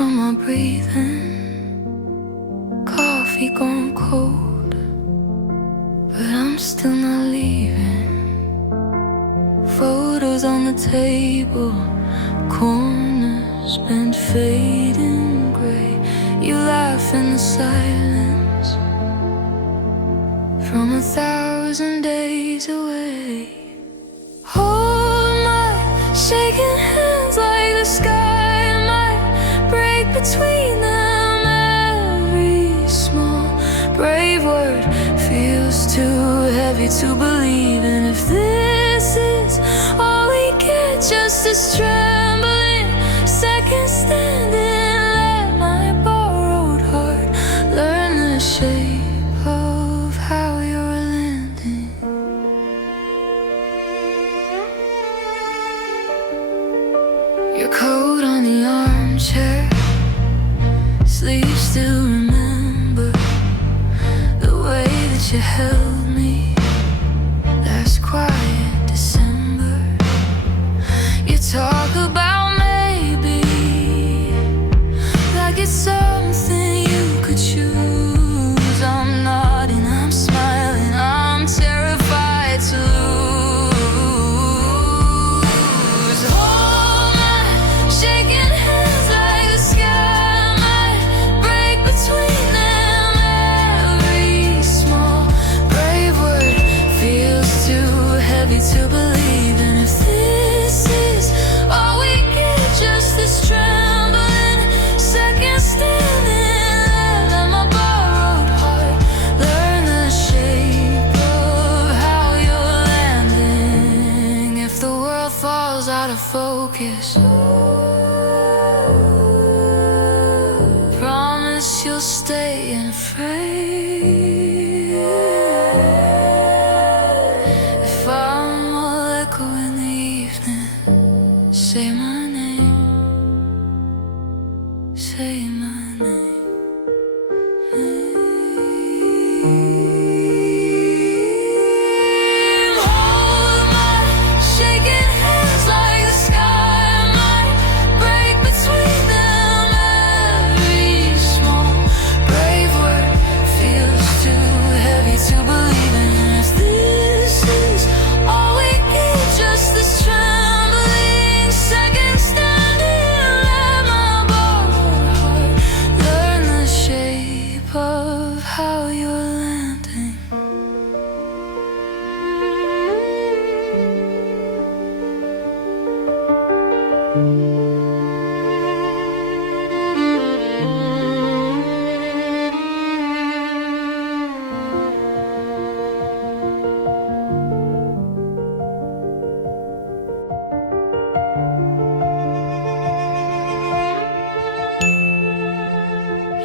from my breathing, coffee gone cold, but I'm still not leaving. Photos on the table, corners bent fading gray. You laugh in the silence from 1,000 days away. Hold my shaking hands like the sky might break between them. Every small brave word feels too heavy to believe in. If this is all we get, just this trembling second standing, let my borrowed heart learn the shape of how you're landing. Your coat on the armchair, sleeves still remember the way that you held me last quiet December. You talk about maybe like it's something you could choose. I'm nodding, I'm smiling, I'm terrified to lose. Hold my shaking hands like the sky might break between them. Every small brave word feels too heavy to believe in. If this is all we get, just this trembling second standing, let my borrowed heart learn the shape of how you're landing. If the world falls out of focus, promise you'll stay in frame. If I'm all echo in the evening, say my name, say my name. Hold my shaking hands like the sky might break between them. Every small brave word feels too heavy to believe in. If this is all we get, just this trembling second standing, let my borrowed heart learn the shape of how you're landing.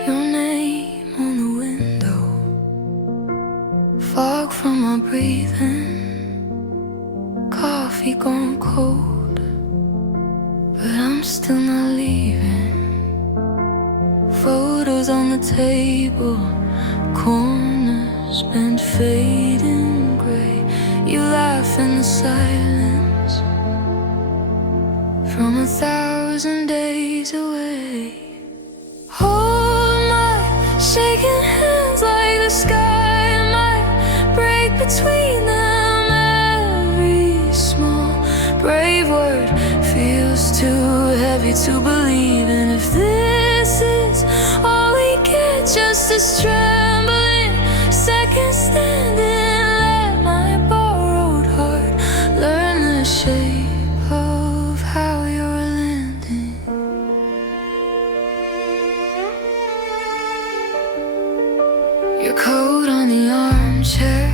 Your name on the window, fog from my breathing, coffee gone cold, but I'm still not leaving. Photos on the table, corners bent fading gray. You laugh in the silence from 1,000 days away. Hold my shaking hands like the sky might break between them. Every small brave word feels too heavy to believe in. If this is all we get, just this trembling second standing, let my borrowed heart learn the shape of how you're landing. Your coat on the armchair,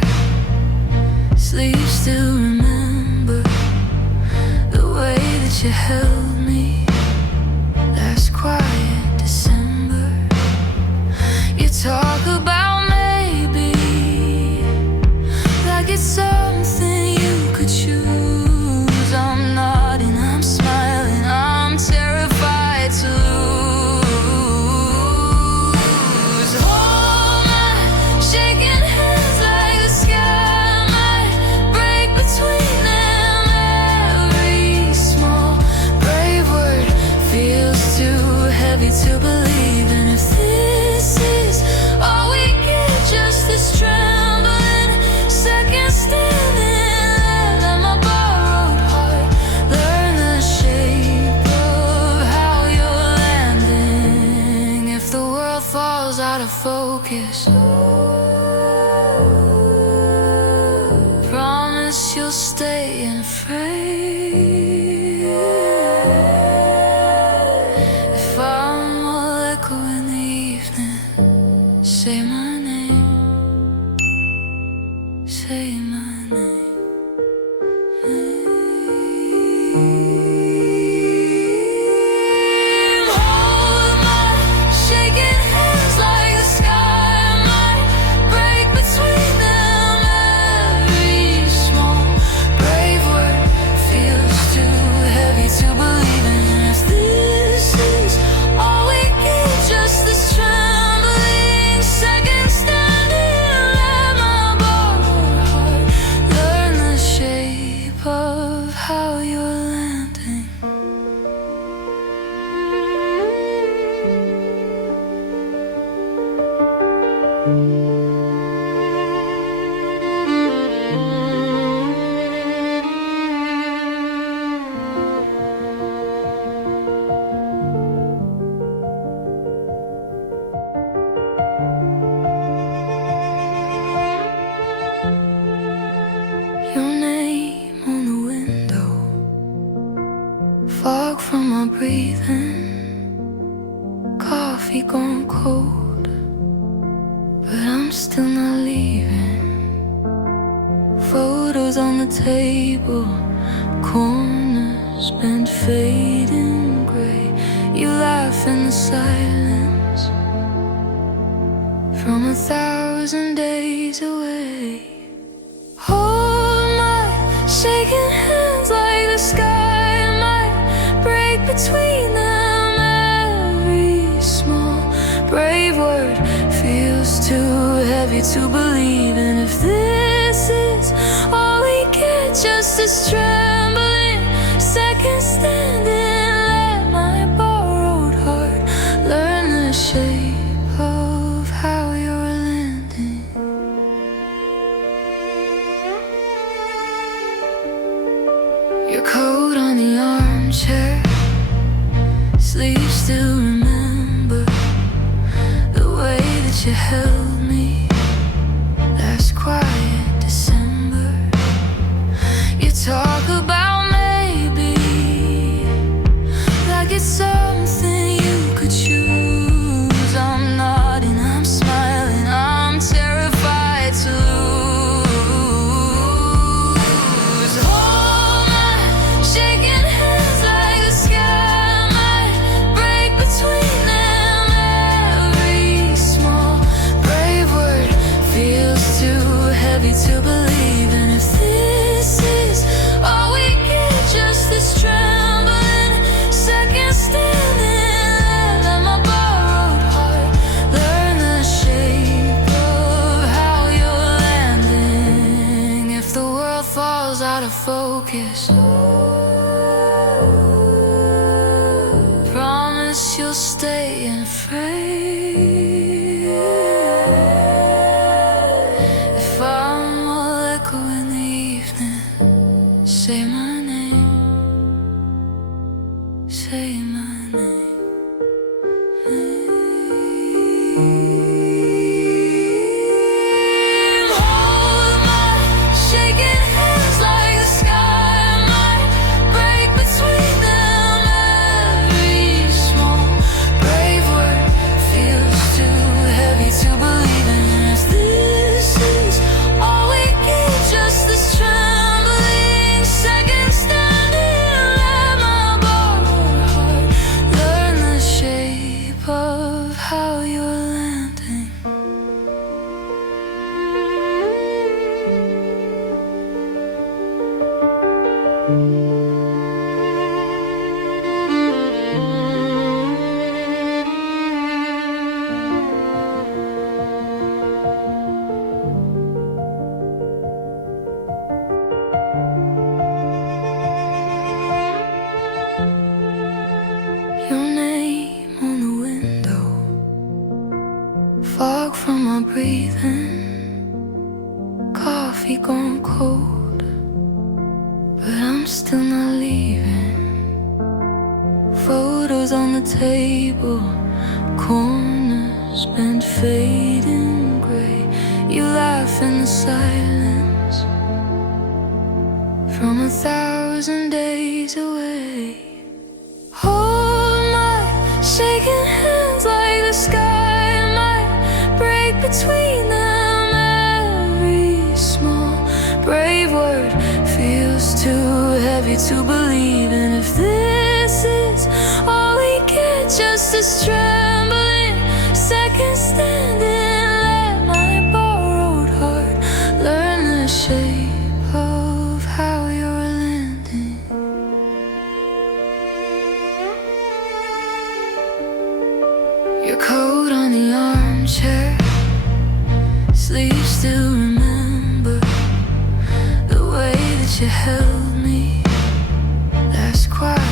sleeves still remember the way that you held me last quiet December. You talk about maybe like it's something you could choose. I'm nodding, I'm smiling, I'm terrified to lose. Hold my shaking hands like the sky might break between them. Every small break focus. Promise you'll stay and frame. If I'm all echo in the evening, say my name. Say my name. Coffee gone cold, but I'm still not leaving. Photos on the table, corners bent fading gray. You laugh in the silence from 1,000 days away. Hold my shaking hands like the sky might break between them. Brave word feels too heavy to believe in. If this is all we get, just this trembling second standing, let my borrowed heart learn the shape of how you're landing. Your coat on the armchair, sleeves still remember you held me last quiet December. You talk about maybe like it's something you could choose. I'm nodding, I'm smiling, I'm terrified to lose. Hold my shaking hands like the sky might break between them. To believe, and if this is all we get, just this trembling second standing, let my borrowed heart learn the shape of how you're landing. If the world falls out of focus, promise you'll stay and frame. Say my name, say my name. Hold my shaking hands like the sky might break between them. Every small brave word feels too heavy to believe in. If this is all we get, just this second standing, let my borrowed heart learn the shape of how you're landing. Your name on the window, fog from my breathing. Coffee gone cold, but I'm still not leaving. Photos on the table, corners spent fading gray. You laugh in the silence from 1,000 days away. Hold my shaking hands like the sky might break between them. Every small brave word feels too heavy to believe. And if this is all we get, just a trembling second standing, let my borrowed heart learn the shape of how you're landing. Your coat on the armchair, sleeves still remember the way that you held me last quiet